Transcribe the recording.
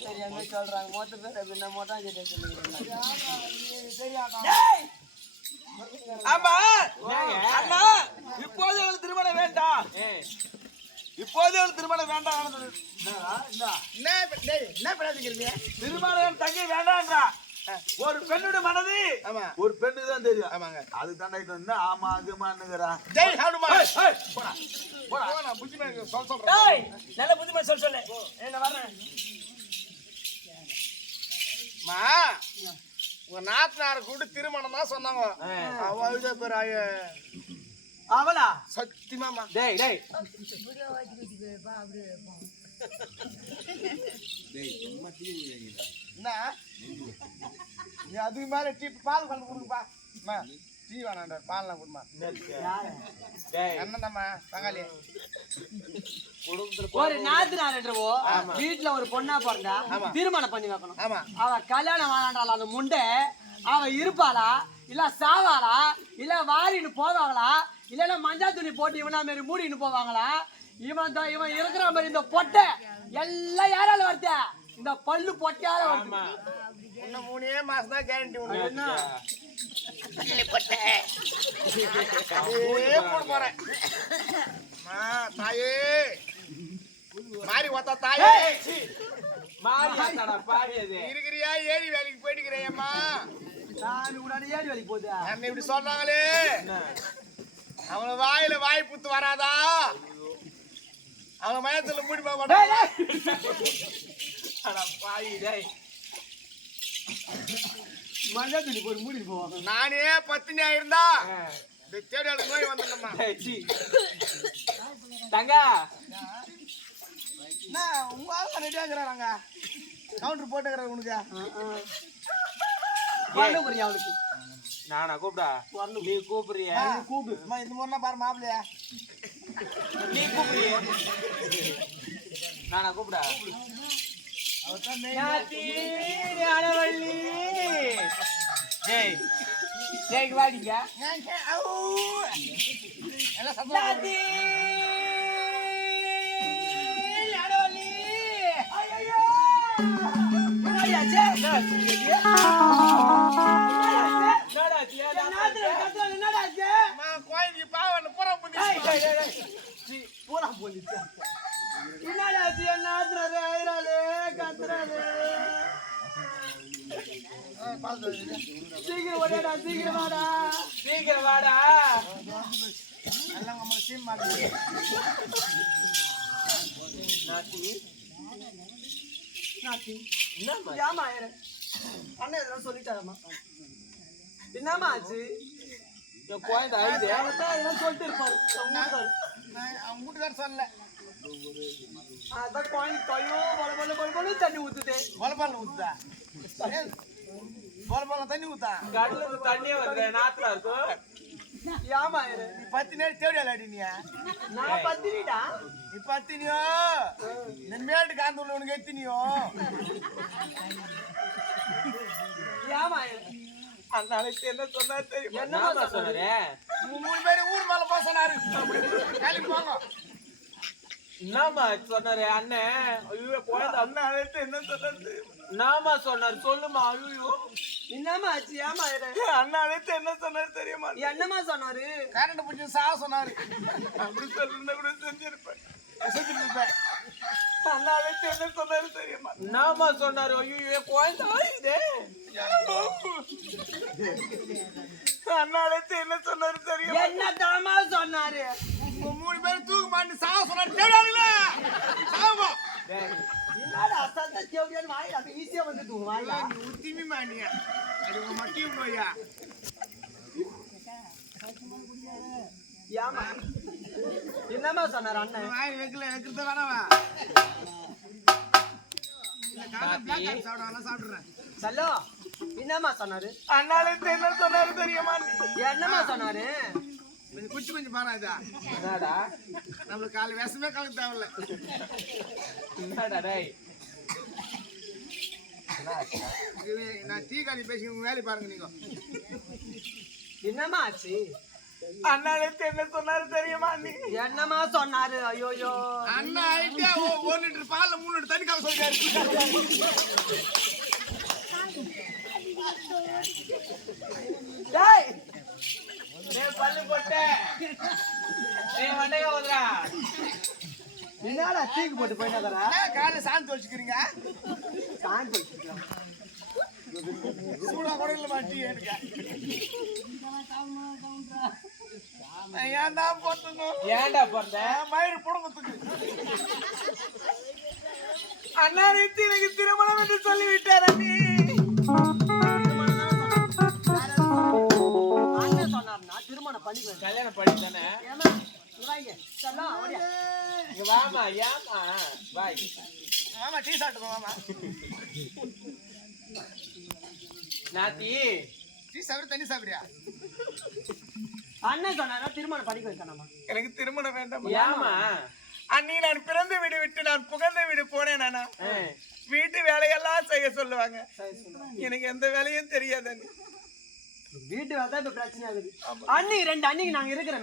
தெரியாம சொல்றாங்க மொத்த பேர் அப்படின்னா மொட்டா கிட்ட சொல்லுங்க ஆமா அண்ணா இப்போது எங்களுக்கு திருமணம் வேண்டாம் இப்போதே ஒரு திருமணம் வேண்டாம் என்ன என்ன பேசுகிறீங்க திருமணம் தங்கி வேண்டாம்ன்றா ஒரு பெண்ணோட மனது. ஆமா. ஒரு பெண்ணுக்கு தான் தெரியும். ஆமாங்க. அது தாண்டா இது வந்து ஆமா அதுமான்னுங்கிறா ஜெய் ஹனுமான் போடா போடா. நான் புத்தி மேல சொல்ல சொல்றேன். டேய் நல்ல புத்திமா சொல் சொல்லு என்ன வரேன் மா உங்க நாத்தனார கூப்பிட்டு திருமணம் தான் சொன்னாங்க. அவ அழுத பேர் ஆய அவளா? சத்தியமாமா டேய் டேய். என்ன? நீ அதுக்கு மேல டீ பால் கொண்டு கொடுப்பா அம்மா டீ வேணாண்டா பால்லாம் கொடுமா. டேய். என்னம்மா பங்காளி. ஒரு நாத்தினார்ன்றவோ வீட்டுல ஒரு பொண்ணா பிறந்தா திருமணம் பண்ணி வைக்கணும். ஆமா. அவ கல்யாணம் வேணாண்டாள் அந்த முண்டை? அவ இருப்பாளா? இல்ல சாவாளா? இல்ல வாரின்னு போவாங்களா? இல்லன்னா மஞ்சள் துணி போட்டு இவனா மாரி மூடின்னு போவாங்களா? இவன் தான் இவன் இருக்கிற மாதிரி இந்த பொட்டை. எல்லாம் யாரால வருது? இந்த பல்லு பொட்டையால வருது. இன்னும் மூணே மாசம் தான் கேரண்டி உண்டு. என்ன? அப்படியே போட போறேன். தாயே. மாறி ஒத்த தாயே. இருக்கிறியா ஏரி வேலைக்கு போயிட்டுக்கிறேம்மா நான் உடனே ஏறி வேலைக்கு போகுது. என்ன இப்படி சொல்றாங்களே? அவன வாயில வாய் புத்து வராதா? அவன மயத்துல மூடி டேய் மஞ்சள் துணி போட்டு மூடிட்டு போவாங்க நானே பத்தினியா இருந்தா இந்த தேடி அடுக்கு நோய் வந்துடணுமா? தங்கா. உங்க ஆள் ரெடியா இருக்கிறாங்க கவுண்டர் போட்டுக்கிறாரு உனக்கு. அவளுக்கு. நானா கூப்பிடா? நீ கூப்பிடுறிய? கூப்பிடு. இந்த முறை பாரு மாப்பிள்ளையா. நீ கூப்பிடுறிய நானா கூப்பிடா? அடவள்ளி டேய் டேய் வாடிங்க கே- அவு. பூரா புத்தி சீக்கிரம் ஓடியாடா சீக்கிரம் வாடா சீக்கிரம் வாடா எல்லாம் நம்ம சீன் மாட்டேங்குது என்னம்மா ஏமா இரு. அண்ணன் இதெல்லாம் சொல்லிட்டாரம்மா என்னம்மா ஆச்சு என் அவர் தான் இதெல்லாம் சொல்லிட்டு இருப்பாரு அவங்க வீட்டுக்காரர். சொல்லல அதான் குழந்தை கையோ பல பல பல பல தண்ணி ஊத்துது கொலப்பால ஊத்துதா கொலப்பால தண்ணி ஊத்தா இருந்து தண்ணியே வருது நாத்துல இருக்கும் ஏமா. நீ பத்து நேரம் தேடி விளையாடினியா நான் பத்திரிடா நீ பத்தினியோ இந்த மேட்டு காந்து உள்ள உனக்கு எத்தினியோ ஏமா அந்த அழைச்சு என்ன சொன்னா தெரியும்? என்னம்மா என்னமா சொன்னாரு? மூணு பேரும் ஊர் மேல போக சொன்னாரு. கிளம்பி போங்க. என்னம்மா சொன்னாரு அண்ணன் ஐயோ குழந்தை அண்ணன் என்ன சொன்னாரு என்னம்மா சொன்னாரு? சொல்லுமா ஐயோ. என்னம்மா ஆச்சு? ஏமா இரு. அண்ணன் அழைச்சு என்ன சொன்னாரு தெரியுமா? என்னம்மா சொன்னாரு? கரண்ட் பிடிச்சி சாக சொன்னாரு. அப்படி சொல்லிருந்தா கூட செஞ்சிருப்பேன். செஞ்சுருப்பேன். அண்ணன் அழைச்சு என்ன சொன்னாரு தெரியுமா? என்னம்மா சொன்னாரு? ஐயோ குழந்தை ஆயுதே. அண்ணன் அழைச்சு என்ன சொன்னாரு தெரியுமா? என்ன தாமா சொன்னாரு மூணு பேரும் தூக்கு மாட்டி சாக சொன்னாரு. தேடாருல சாவா என்னடா அசால்ட்டா தேவையான வாயில் அப்ப ஈஸியா வந்துட்டு உங்க வாயில நீ உத்திமி மாட்டியா? அது உங்க மட்டியும் போயா ஏமா என்னம்மா சொன்னாரு அண்ணன்? வாய் வைக்கல வைக்கிறத சாப்பிடுறேன். சல்லோ என்னம்மா சொன்னாரு? அழைச்சு என்ன சொன்னாரு தெரியுமா? என்னம்மா சொன்னாரு? கொஞ்சம் குச்சி கொஞ்சம் பாரு இதா. என்னடா? நம்மளுக்கு காலை விஷமே கலக்க தேவையில்ல. என்னடா டேய்? நான் டீ காலி பேசி உங்க வேலையை பாருங்க நீங்க. என்னம்மா ஆச்சு? அண்ணா நேத்து என்ன சொன்னாரு தெரியுமா நீ? என்னமா சொன்னாரு? ஐயோயோ. அண்ணா ஐடியா ஒரு லிட்டர் பால்ல மூணு லிட்டர் தண்ணி டேய் டேய் பல்லு போட்டே. டேய் வண்டக வந்துடா என்னடா தீக்கு போட்டு போயிட்டாதரா காலைல சாந்தி வச்சுக்கிறீங்க சாந்து சூடா கூட இல்ல மாட்டி எனக்கு. நான் ஏன் தான் போட்டணும் ஏன்டா பிறந்த? மயிறு புடம்பத்துக்கு அண்ணா நேத்து எனக்கு திருமணம் என்று சொல்லி விட்டார நீ அண்ணன் சொன்னாருன்னா திருமணம் பண்ணிக்குவேன் கல்யாணம் பண்ணி தானே வாமா ஏமா வாய். மாமா டீ சாப்பிட்டு நாத்தி டீ சாப்பிடு தண்ணி சாப்பிடுறியா? அண்ணன் சொன்னாரா திருமணம் படிக்க வைக்கணுமா? எனக்கு திருமணம் வேண்டாம். ஏமா அன்னி நான் பிறந்த வீடு விட்டு நான் புகுந்த வீடு போனேன் நானா வீட்டு வேலையெல்லாம் செய்ய சொல்லுவாங்க. எனக்கு எந்த வேலையும் தெரியாது அண்ணி. வீட்டு வேலை இப்ப பிரச்சனை ஆகுது அன்னைக்கு ரெண்டு அன்னைக்கு நாங்க இருக்கிறோம்.